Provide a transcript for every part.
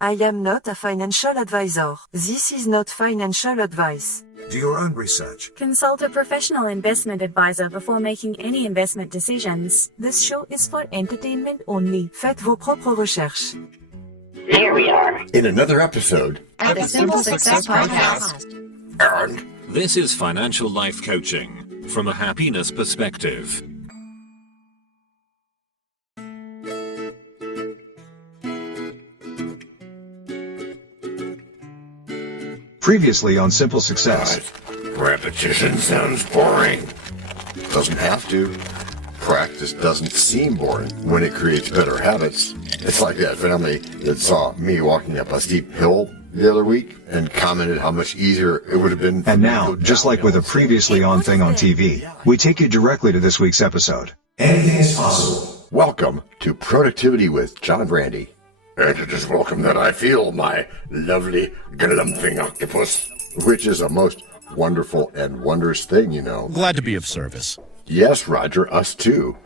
I am not a financial advisor. This is not financial advice. Do your own research. Consult a professional investment advisor before making any investment decisions. This show is for entertainment only. Faites vos propres recherches. Here we are in another episode of the Simple Success Podcast. And this is financial life coaching from a happiness perspective. Previously on Simple Success. Repetition sounds boring. Doesn't have to. Practice doesn't seem boring when it creates better habits. It's like that family that saw me walking up a steep hill the other week and commented how much easier it would have been. And now, just like with a previously on thing on TV, we take you directly to this week's episode. Anything is possible. Welcome to Productivity with John Brandy. And it is welcome that I feel my lovely glumping octopus, which is a most wonderful and wondrous thing, you know. Glad to be of service. Yes, Roger, us too.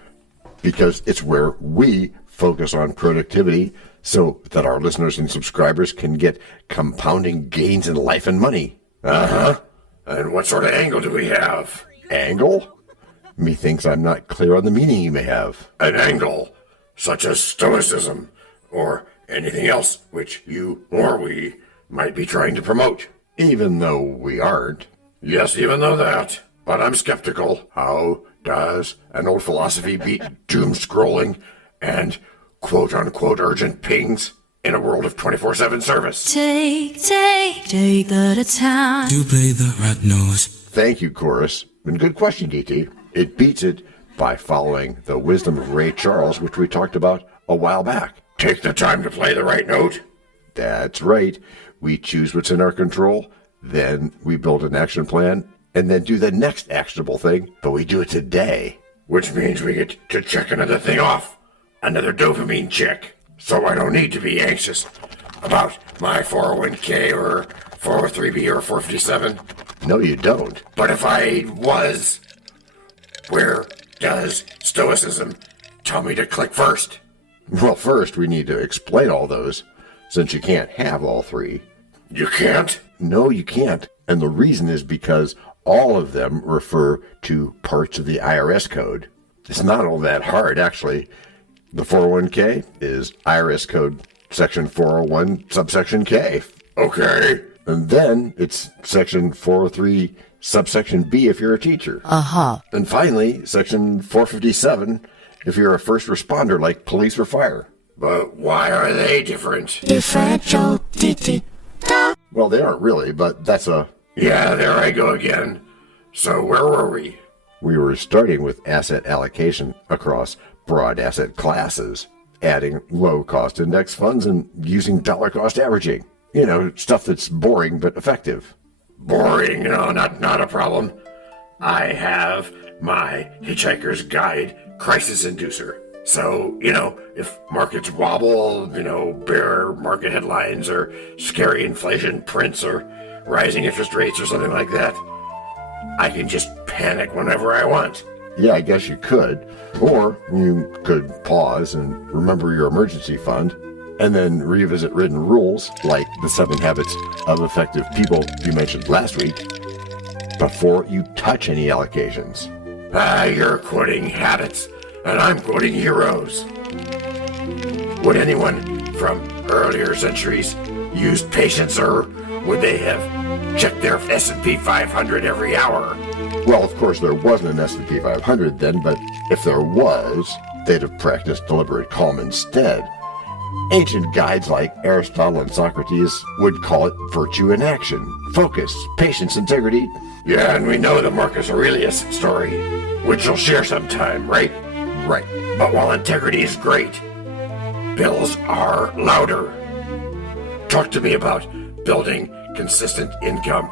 Because it's where we focus on productivity so that our listeners and subscribers can get compounding gains in life and money. Uh-huh. And what sort of angle do we have? Angle? Methinks I'm not clear on the meaning you may have. An angle, such as stoicism, or anything else which you or we might be trying to promote. Even though we aren't. Yes, even though that. But I'm skeptical. How does an old philosophy beat doom scrolling and quote-unquote urgent pings in a world of 24/7 service? Take the time to play the red nose. Thank you, Chorus. And good question, DT. It beats it by following the wisdom of Ray Charles, which we talked about a while back. Take the time to play the right note. That's right. We choose what's in our control, then we build an action plan, and then do the next actionable thing, but we do it today. Which means we get to check another thing off. Another dopamine check. So I don't need to be anxious about my 401k or 403b or 457. No, you don't. But if I was, where does stoicism tell me to click first? Well, first we need to explain all those, since you can't have all three. You can't? No, you can't. And the reason is because all of them refer to parts of the IRS code. It's not all that hard, actually. The 401k is IRS code section 401 subsection K. Okay. And then it's section 403 subsection B if you're a teacher. Uh-huh. And finally, section 457 if you're a first responder like police or fire. But why are they different? Differential. Well, they aren't really, but that's a... Yeah, there I go again. So where were we? We were starting with asset allocation across broad asset classes, adding low-cost index funds and using dollar-cost averaging. You know, stuff that's boring but effective. Boring? No, not a problem. I have my Hitchhiker's Guide crisis inducer. So, if markets wobble, bear market headlines or scary inflation prints or rising interest rates or something like that, I can just panic whenever I want. Yeah, I guess you could. Or you could pause and remember your emergency fund and then revisit written rules like the 7 habits of effective people you mentioned last week before you touch any allocations. You're quoting habits, and I'm quoting heroes. Would anyone from earlier centuries use patience, or would they have checked their S&P 500 every hour? Well, of course, there wasn't an S&P 500 then, but if there was, they'd have practiced deliberate calm instead. Ancient guides like Aristotle and Socrates would call it virtue in action, focus, patience, integrity. Yeah, and we know the Marcus Aurelius story, which you'll share sometime, right? Right. But while integrity is great, bills are louder. Talk to me about building consistent income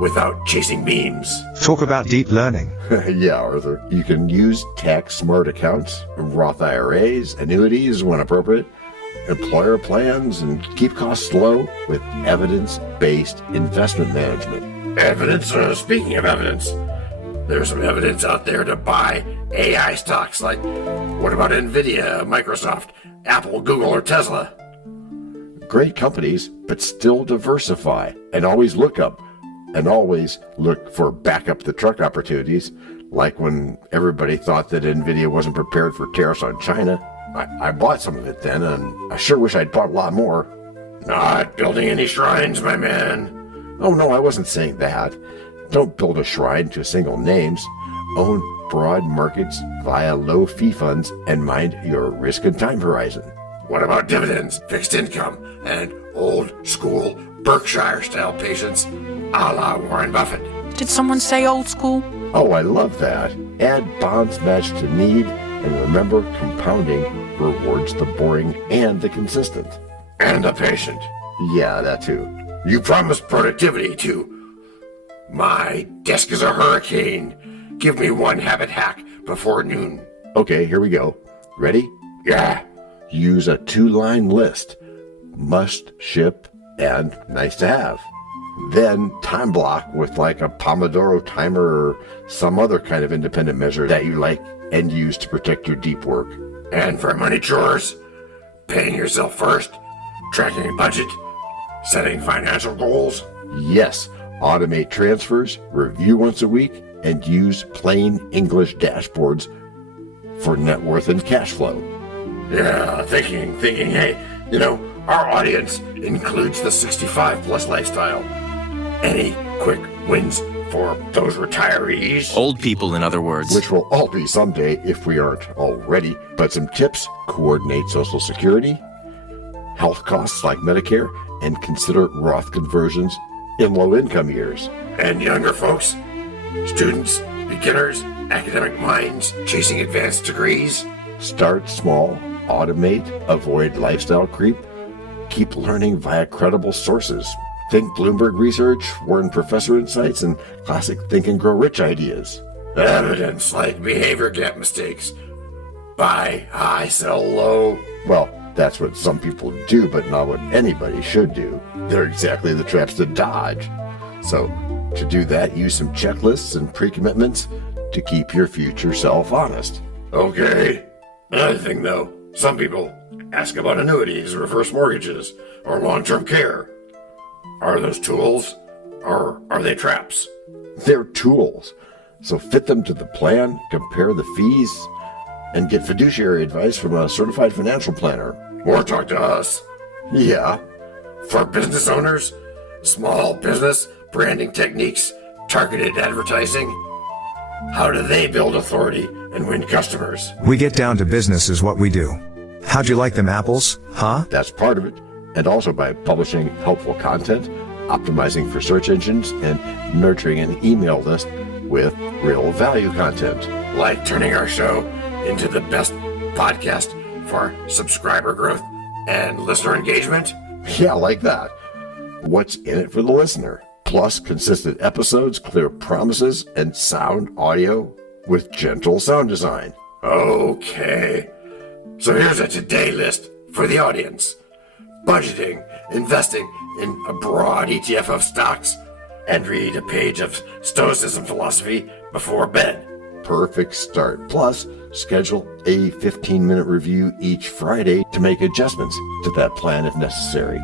without chasing memes. Talk about deep learning. Yeah, Arthur. You can use tax-smart accounts, Roth IRAs, annuities when appropriate, employer plans, and keep costs low with evidence-based investment management. Evidence? Speaking of evidence, there's some evidence out there to buy AI stocks like, what about Nvidia, Microsoft, Apple, Google, or Tesla? great companies, but still diversify and always look for backup the truck opportunities, like when everybody thought that NVIDIA wasn't prepared for tariffs on China. I bought some of it then, and I sure wish I'd bought a lot more. Not building any shrines, my man. Oh, no, I wasn't saying that. Don't build a shrine to single names. Own broad markets via low fee funds and mind your risk and time horizon. What about dividends, fixed income, and old school Berkshire-style patience a la Warren Buffett? Did someone say old school? Oh, I love that. Add bonds matched to need, and remember, compounding rewards the boring and the consistent. And the patient. Yeah, that too. You promised productivity too. My desk is a hurricane. Give me one habit hack before noon. Okay, here we go. Ready? Yeah. Use a 2-line list. Must, ship, and nice to have. Then time block with like a Pomodoro timer or some other kind of independent measure that you like and use to protect your deep work. And for money chores, paying yourself first, tracking a budget, setting financial goals. Yes, automate transfers, review once a week, and use plain English dashboards for net worth and cash flow. Yeah, thinking, hey, our audience includes the 65 plus lifestyle. Any quick wins for those retirees? Old people, in other words. Which will all be someday if we aren't already. But some tips: coordinate Social Security, health costs like Medicare, and consider Roth conversions in low-income years. And younger folks, students, beginners, academic minds, chasing advanced degrees. Start small, automate, avoid lifestyle creep, keep learning via credible sources. Think Bloomberg Research, Warren Professor Insights, and classic Think and Grow Rich ideas. Evidence like behavior gap mistakes. Buy high, sell low. Well, that's what some people do, but not what anybody should do. They're exactly the traps to dodge. So, to do that, use some checklists and pre-commitments to keep your future self honest. Okay. Another thing, though, some people ask about annuities, reverse mortgages, or long-term care. Are those tools, or are they traps? They're tools. So fit them to the plan, compare the fees, and get fiduciary advice from a certified financial planner. Or talk to us. Yeah. For business owners, small business, branding techniques, targeted advertising. How do they build authority and win customers? We get down to business is what we do. How'd you like them apples, huh? That's part of it. And also by publishing helpful content, optimizing for search engines, and nurturing an email list with real value content. Like turning our show into the best podcast for subscriber growth and listener engagement? Yeah, like that. What's in it for the listener? Plus consistent episodes, clear promises, and sound audio with gentle sound design. Okay. So here's a today list for the audience. Budgeting, investing in a broad ETF of stocks, and read a page of Stoicism philosophy before bed. Perfect start. Plus, schedule a 15-minute review each Friday to make adjustments to that plan if necessary.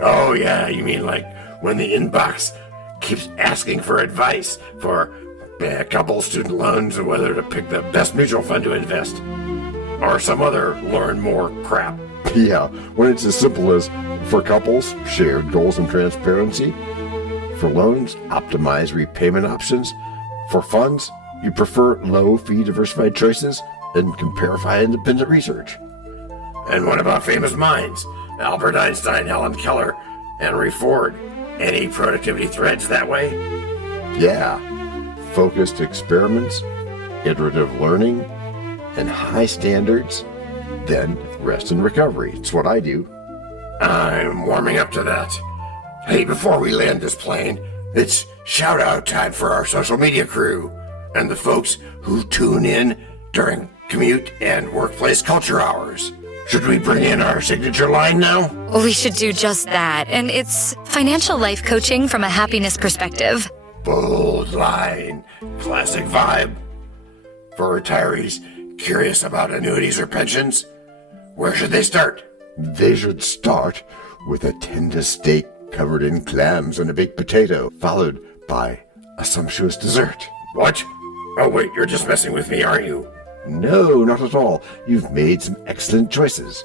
Oh yeah, you mean like when the inbox keeps asking for advice for a couple student loans or whether to pick the best mutual fund to invest, or some other learn more crap. Yeah, when it's as simple as, for couples, shared goals and transparency. For loans, optimize repayment options. For funds, you prefer low-fee diversified choices and compare via independent research. And what about famous minds? Albert Einstein, Helen Keller, Henry Ford. Any productivity threads that way? Yeah. Focused experiments, iterative learning, and high standards. Then rest and recovery. It's what I do. I'm warming up to that. Hey, before we land this plane, it's shout-out time for our social media crew and the folks who tune in during commute and workplace culture hours. Should we bring in our signature line now? We should do just that, and it's financial life coaching from a happiness perspective. Bold line, classic vibe. For retirees curious about annuities or pensions, where should they start? They should start with a tender steak covered in clams and a baked potato, followed by a sumptuous dessert. What? Oh wait, you're just messing with me, aren't you? No, not at all. You've made some excellent choices.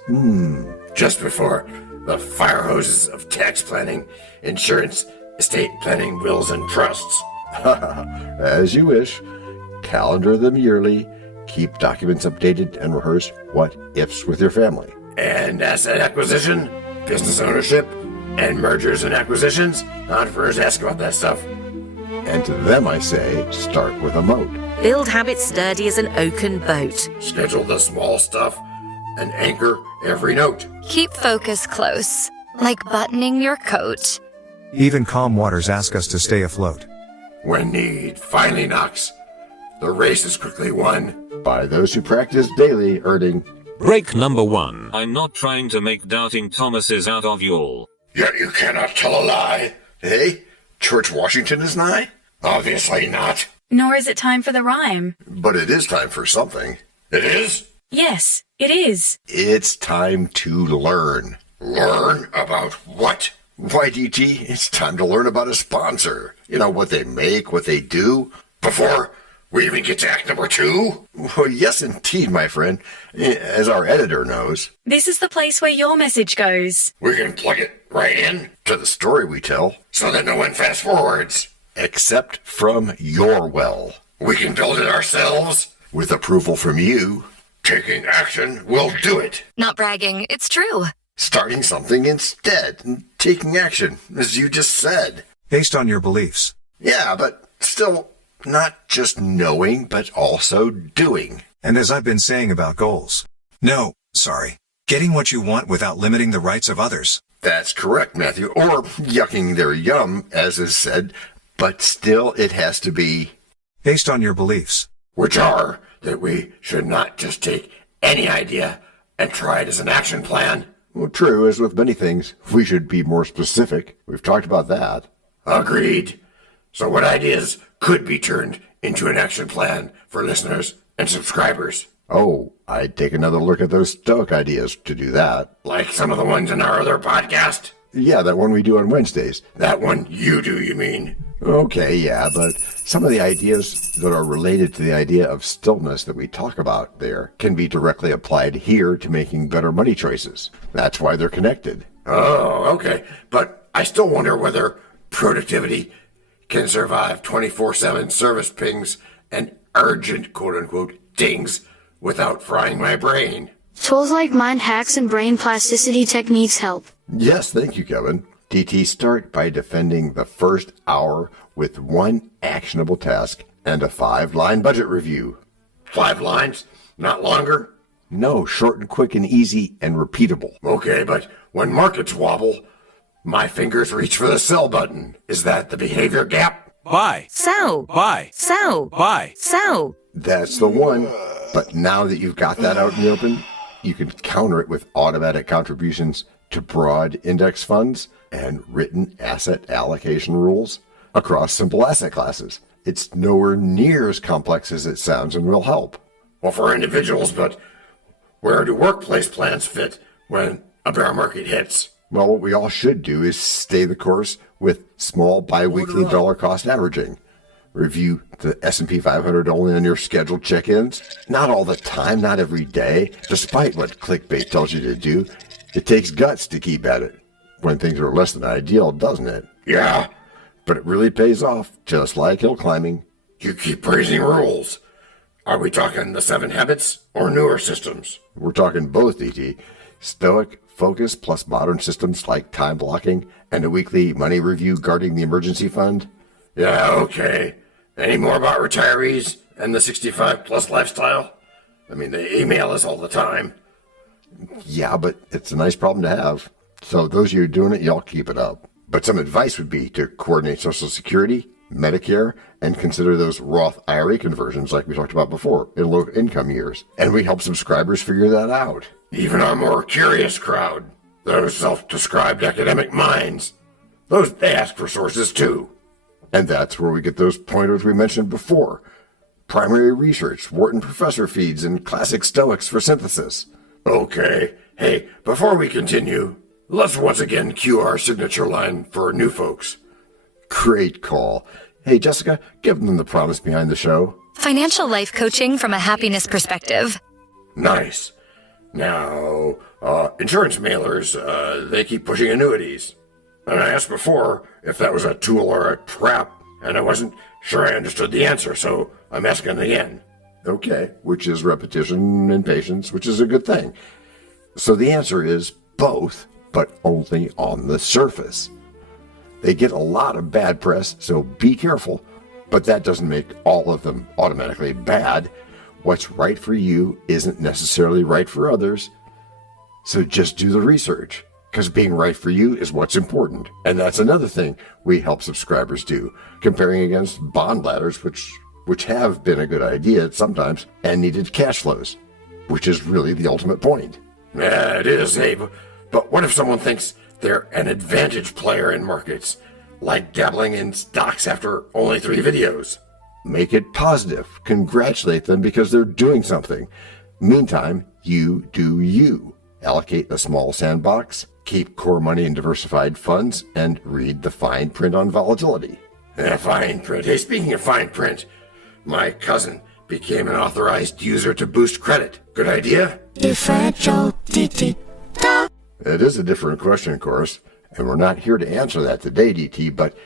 Just before the fire hoses of tax planning, insurance, estate planning, wills, and trusts. As you wish. Calendar them yearly. Keep documents updated and rehearse what-ifs with your family. And asset acquisition, business ownership, and mergers and acquisitions. Entrepreneurs ask about that stuff. And to them I say, start with a moat. Build habits sturdy as an oaken boat. Schedule the small stuff and anchor every note. Keep focus close, like buttoning your coat. Even calm waters ask us to stay afloat. When need finally knocks, the race is quickly won by those who practice daily, earning. Break number 1. I'm not trying to make doubting Thomases out of y'all. Yet you cannot tell a lie. Hey, George Washington is nigh? Obviously not. Nor is it time for the rhyme. But it is time for something. It is? Yes, it is. It's time to learn. Learn about what? Why, DT, it's time to learn about a sponsor. You know, what they make, what they do. Before we even get to act number 2? Well, yes, indeed, my friend. As our editor knows. This is the place where your message goes. We can plug it right in to the story we tell. So that no one fast forwards. Except from your well. We can build it ourselves. With approval from you. Taking action will do it. Not bragging, it's true. Starting something instead. And taking action, as you just said. Based on your beliefs. Yeah, but still not just knowing, but also doing. And as I've been saying about goals. No, sorry. Getting what you want without limiting the rights of others. That's correct, Matthew. Or yucking their yum, as is said. But still, it has to be based on your beliefs. Which are that we should not just take any idea and try it as an action plan. Well, true, as with many things, we should be more specific. We've talked about that. Agreed. So what ideas could be turned into an action plan for listeners and subscribers? Oh, I'd take another look at those Stoic ideas to do that. Like some of the ones in our other podcast? Yeah, that one we do on Wednesdays. That one you do, you mean? Okay, yeah, but some of the ideas that are related to the idea of stillness that we talk about there can be directly applied here to making better money choices. That's why they're connected. Oh, okay. But I still wonder whether productivity can survive 24/7 service pings and urgent quote-unquote dings without frying my brain. Tools like mind hacks and brain plasticity techniques help. Yes, thank you, Kevin. DT, start by defending the first hour with one actionable task and a 5-line budget review. 5 lines? Not longer? No, short and quick and easy and repeatable. Okay, but when markets wobble, my fingers reach for the sell button. Is that the behavior gap? Buy. Sell. Buy. Sell. Buy. Sell. That's the one. But now that you've got that out in the open, you can counter it with automatic contributions to broad index funds and written asset allocation rules across simple asset classes. It's nowhere near as complex as it sounds and will help. Well, for individuals, but where do workplace plans fit when a bear market hits? Well, what we all should do is stay the course with small biweekly dollar cost averaging. Review the S&P 500 only on your scheduled check-ins. Not all the time, not every day. Despite what clickbait tells you to do, it takes guts to keep at it. When things are less than ideal, doesn't it? Yeah. But it really pays off, just like hill climbing. You keep praising rules. Are we talking the 7 habits or newer systems? We're talking both, DT. Stoic focus plus modern systems like time blocking and a weekly money review guarding the emergency fund. Yeah, okay. Any more about retirees and the 65-plus lifestyle? I mean, they email us all the time. Yeah, but it's a nice problem to have. So those of you doing it, y'all keep it up. But some advice would be to coordinate Social Security, Medicare, and consider those Roth IRA conversions like we talked about before in low income years. And we help subscribers figure that out. Even our more curious crowd, those self-described academic minds, they ask for sources too. And that's where we get those pointers we mentioned before. Primary research, Wharton professor feeds, and classic Stoics for synthesis. Okay. Hey, before we continue, let's once again cue our signature line for new folks. Great call. Hey, Jessica, give them the promise behind the show. Financial life coaching from a happiness perspective. Nice. Now, insurance mailers, they keep pushing annuities. And I asked before if that was a tool or a trap, and I wasn't sure I understood the answer, so I'm asking again. Okay, which is repetition and patience, which is a good thing. So the answer is both, but only on the surface. They get a lot of bad press, so be careful, but that doesn't make all of them automatically bad. What's right for you isn't necessarily right for others, so just do the research, because being right for you is what's important. And that's another thing we help subscribers do, comparing against bond ladders, which have been a good idea sometimes, and needed cash flows, which is really the ultimate point. Yeah, it is, Abe. But what if someone thinks they're an advantage player in markets, like dabbling in stocks after only 3 videos? Make it positive. Congratulate them because they're doing something. Meantime, you do you. Allocate a small sandbox, keep core money in diversified funds, and read the fine print on volatility. Fine print. Hey, speaking of fine print, my cousin became an authorized user to boost credit. Good idea? Differential DT. It is a different question, of course, and we're not here to answer that today, DT, but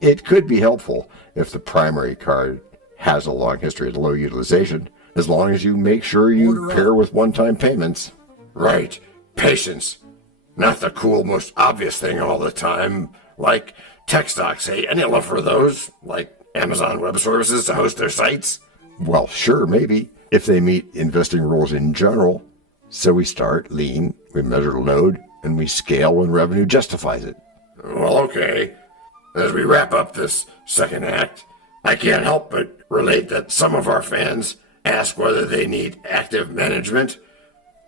it could be helpful if the primary card has a long history of low utilization, as long as you make sure you pair with one-time payments. Right. Patience. Not the cool, most obvious thing all the time, like tech stocks. Hey, any love for those? Like Amazon Web Services to host their sites? Well, sure, maybe, if they meet investing rules in general. So we start lean, we measure load, and we scale when revenue justifies it. Well, okay. As we wrap up this second act, I can't help but relate that some of our fans ask whether they need active management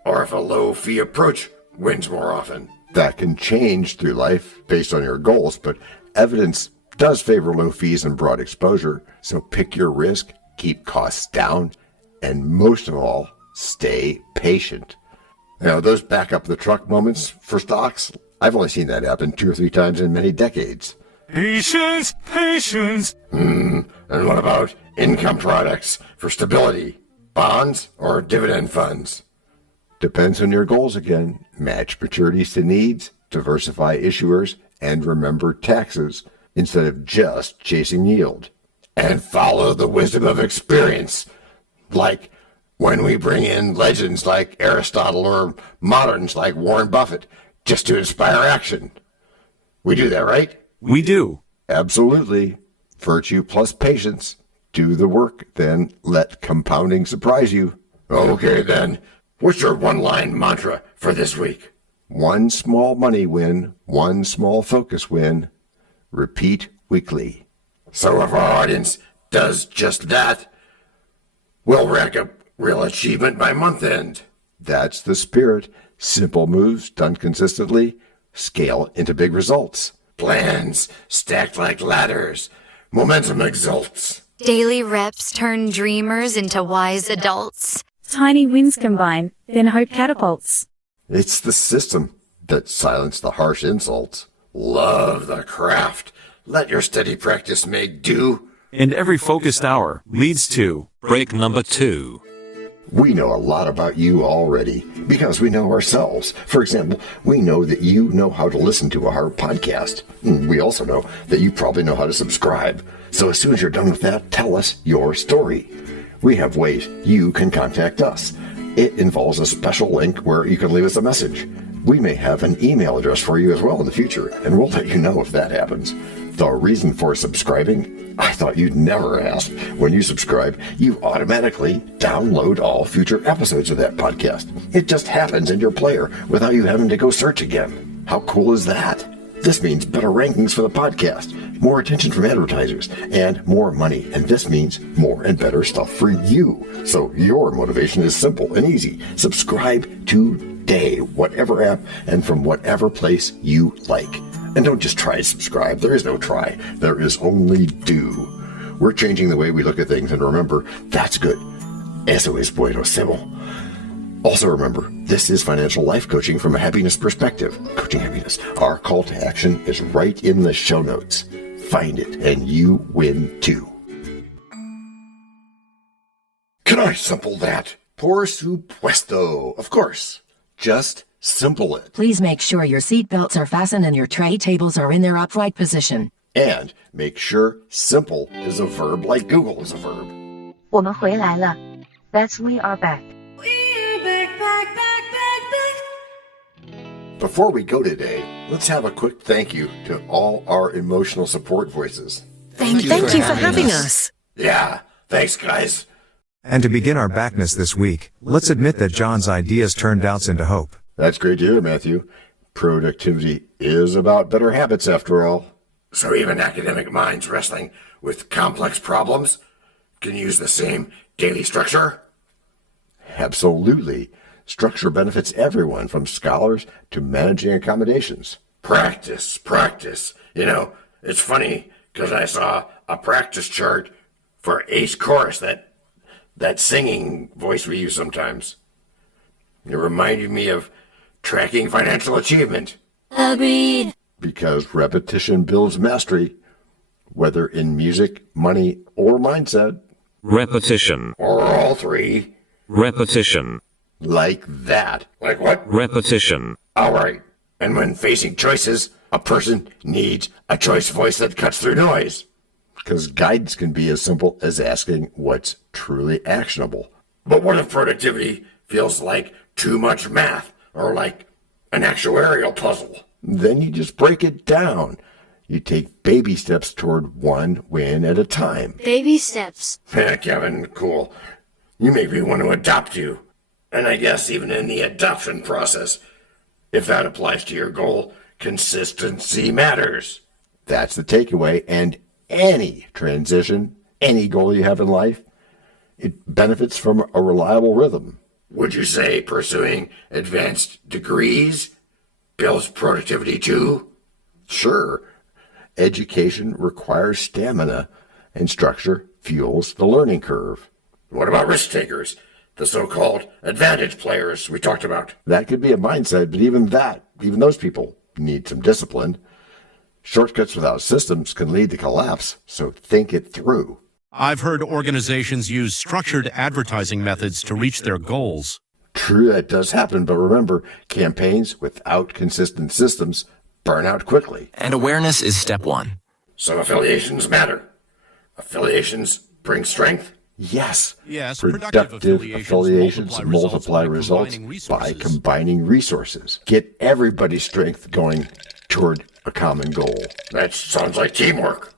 or if a low-fee approach wins more often. That can change through life based on your goals, but evidence does favor low fees and broad exposure, so pick your risk, keep costs down, and most of all, stay patient. Now, those back up the truck moments for stocks, I've only seen that happen 2 or 3 times in many decades. Patience, patience. And what about income products for stability? Bonds or dividend funds? Depends on your goals again. Match maturities to needs, diversify issuers, and remember taxes instead of just chasing yield. And follow the wisdom of experience, like when we bring in legends like Aristotle or moderns like Warren Buffett, just to inspire action. We do that, right? We do. Absolutely. Virtue plus patience. Do the work, then let compounding surprise you. Okay, then. What's your one-line mantra for this week? One small money win, one small focus win. Repeat weekly. So if our audience does just that, we'll rack up real achievement by month end. That's the spirit. Simple moves done consistently scale into big results. Plans stacked like ladders. Momentum exalts. Daily reps turn dreamers into wise adults. Tiny wins combine, then hope catapults. It's the system that silenced the harsh insults. Love the craft. Let your steady practice make do. And every focused hour leads to break number 2. We know a lot about you already because we know ourselves. For example, we know that you know how to listen to our podcast. We also know that you probably know how to subscribe. So as soon as you're done with that, tell us your story. We have ways you can contact us. It involves a special link where you can leave us a message. We may have an email address for you as well in the future, and we'll let you know if that happens. The reason for subscribing? I thought you'd never ask. When you subscribe, you automatically download all future episodes of that podcast. It just happens in your player without you having to go search again. How cool is that? This means better rankings for the podcast, more attention from advertisers, and more money. And this means more and better stuff for you. So your motivation is simple and easy. Subscribe today, whatever app and from whatever place you like. And don't just try to subscribe. There is no try. There is only do. We're changing the way we look at things, and remember, that's good. Eso es buenísimo. Also remember, this is financial life coaching from a happiness perspective. Coaching happiness. Our call to action is right in the show notes. Find it and you win too. Can I simple that? Por supuesto. Of course. Just simple it. Please make sure your seat belts are fastened and your tray tables are in their upright position. And make sure simple is a verb like Google is a verb. 我们回来了. That's we are back. We're back. Before we go today, let's have a quick thank you to all our emotional support voices. Thank you for having us. Yeah, thanks, guys. And to begin our backness this week, let's admit that John's ideas turned doubts into hope. That's great to hear, Matthew. Productivity is about better habits, after all. So even academic minds wrestling with complex problems can use the same daily structure? Absolutely. Structure benefits everyone, from scholars to managing accommodations. Practice. You know, it's funny because I saw a practice chart for Ace Chorus, that singing voice we use sometimes. It reminded me of tracking financial achievement. Agreed. Because repetition builds mastery, whether in music, money, or mindset. Repetition. Or all three. Repetition. Like that. Like what? Repetition. All right. And when facing choices, a person needs a choice voice that cuts through noise. Because guidance can be as simple as asking what's truly actionable. But what if productivity feels like too much math, or like an actuarial puzzle? Then you just break it down. You take baby steps toward one win at a time. Baby steps. Kevin, cool. You make me want to adopt you. And I guess even in the adoption process, if that applies to your goal, consistency matters. That's the takeaway. And any transition, any goal you have in life, it benefits from a reliable rhythm. Would you say pursuing advanced degrees builds productivity too? Sure. Education requires stamina, and structure fuels the learning curve. What about risk takers? The so-called advantage players we talked about. That could be a mindset, but even those people need some discipline. Shortcuts without systems can lead to collapse, so think it through. I've heard organizations use structured advertising methods to reach their goals. True, that does happen, but remember, campaigns without consistent systems burn out quickly. And awareness is step one. So affiliations matter. Affiliations bring strength? Yes. Productive affiliations multiply results by combining resources. Get everybody's strength going toward a common goal. That sounds like teamwork.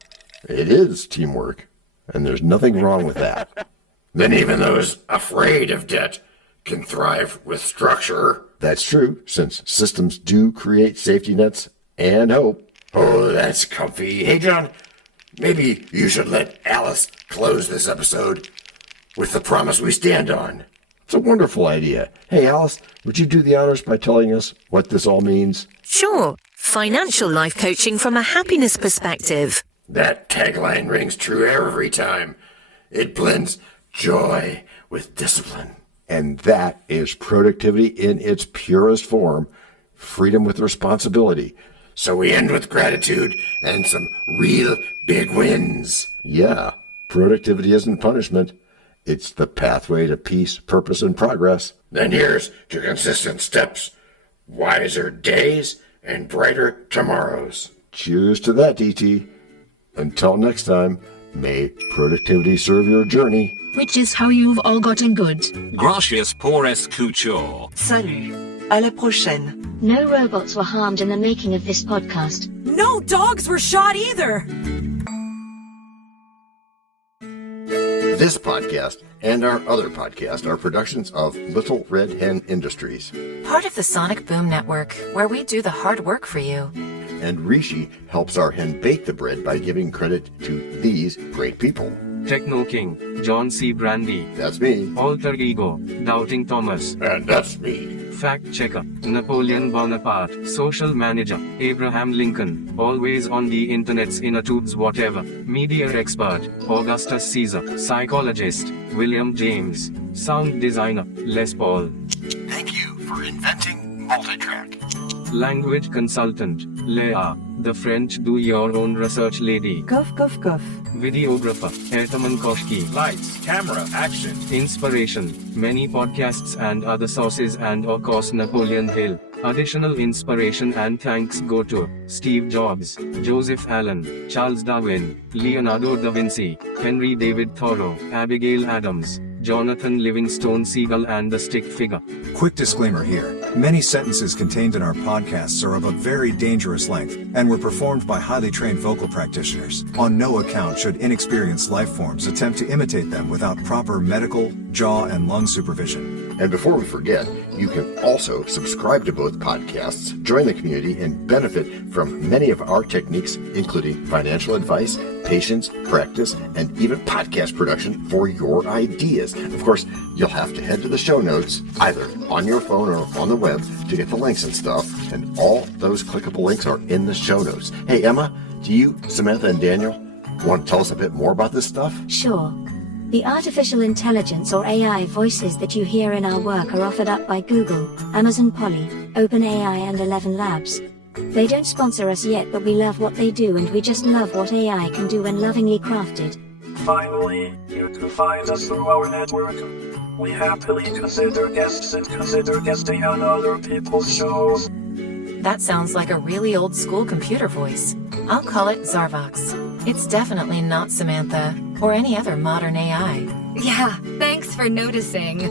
It is teamwork, and there's nothing wrong with that. Then even those afraid of debt can thrive with structure. That's true, since systems do create safety nets and hope. Oh, that's comfy. Hey, John, maybe you should let Alice close this episode with the promise we stand on. It's a wonderful idea. Hey, Alice, would you do the honors by telling us what this all means? Sure. Financial life coaching from a happiness perspective. That tagline rings true every time. It blends joy with discipline. And that is productivity in its purest form, freedom with responsibility. So we end with gratitude and some real big wins. Yeah, productivity isn't punishment. It's the pathway to peace, purpose, and progress. Then here's to consistent steps, wiser days, and brighter tomorrows. Cheers to that, DT. Until next time, may productivity serve your journey. Which is how you've all gotten good. Gracias por escuchar. Salut. À la prochaine. No robots were harmed in the making of this podcast. No dogs were shot either. This podcast and our other podcast are productions of Little Red Hen Industries. Part of the Sonic Boom Network, where we do the hard work for you. And Rishi helps our hen bake the bread by giving credit to these great people. Techno King, John Brandy. That's me. Alter Ego, Doubting Thomas. And that's me. Fact Checker, Napoleon Bonaparte. Social Manager, Abraham Lincoln. Always on the internet's inner tubes whatever. Media Expert, Augustus Caesar. Psychologist, William James. Sound Designer, Les Paul. We're inventing multitrack. Language consultant, Leah, the French do-your-own research lady. Cough, cough, cough. Videographer, Ertaman Koshki. Lights, camera, action. Inspiration, many podcasts and other sources and of course Napoleon Hill. Additional inspiration and thanks go to Steve Jobs, Joseph Allen, Charles Darwin, Leonardo da Vinci, Henry David Thoreau, Abigail Adams, Jonathan Livingstone Seagull and the Stick Figure. Quick disclaimer here. Many sentences contained in our podcasts are of a very dangerous length, and were performed by highly trained vocal practitioners. On no account should inexperienced life forms attempt to imitate them without proper medical, jaw, and lung supervision. And before we forget, you can also subscribe to both podcasts, join the community, and benefit from many of our techniques, including financial advice, patience, practice, and even podcast production for your ideas. Of course, you'll have to head to the show notes, either on your phone or on the web, to get the links and stuff, and all those clickable links are in the show notes. Hey, Emma, do you, Samantha, and Daniel want to tell us a bit more about this stuff? Sure. The artificial intelligence or AI voices that you hear in our work are offered up by Google, Amazon Polly, OpenAI and ElevenLabs. They don't sponsor us yet, but we love what they do and we just love what AI can do when lovingly crafted. Finally, you can find us through our network. We happily consider guests and consider guesting on other people's shows. That sounds like a really old school computer voice. I'll call it Zarvox. It's definitely not Samantha, or any other modern AI. Yeah, thanks for noticing.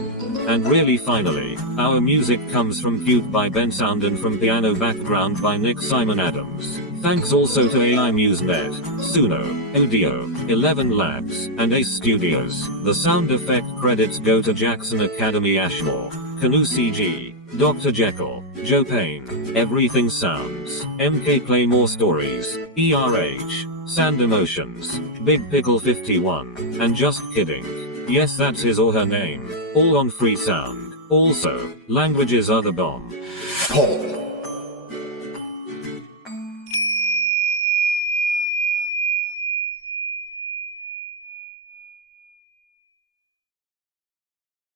And really finally, our music comes from Cube by Ben Sound and from Piano Background by Nick Simon Adams. Thanks also to AI MuseNet, Suno, Audio, ElevenLabs, and Ace Studios. The sound effect credits go to Jackson Academy Ashmore, Canoe CG, Dr. Jekyll, Joe Payne, Everything Sounds, MK Claymore Stories, ERH, Sand Emotions, Big Pickle 51, and Just Kidding. Yes, that's his or her name. All on free sound. Also, languages are the bomb. Paul.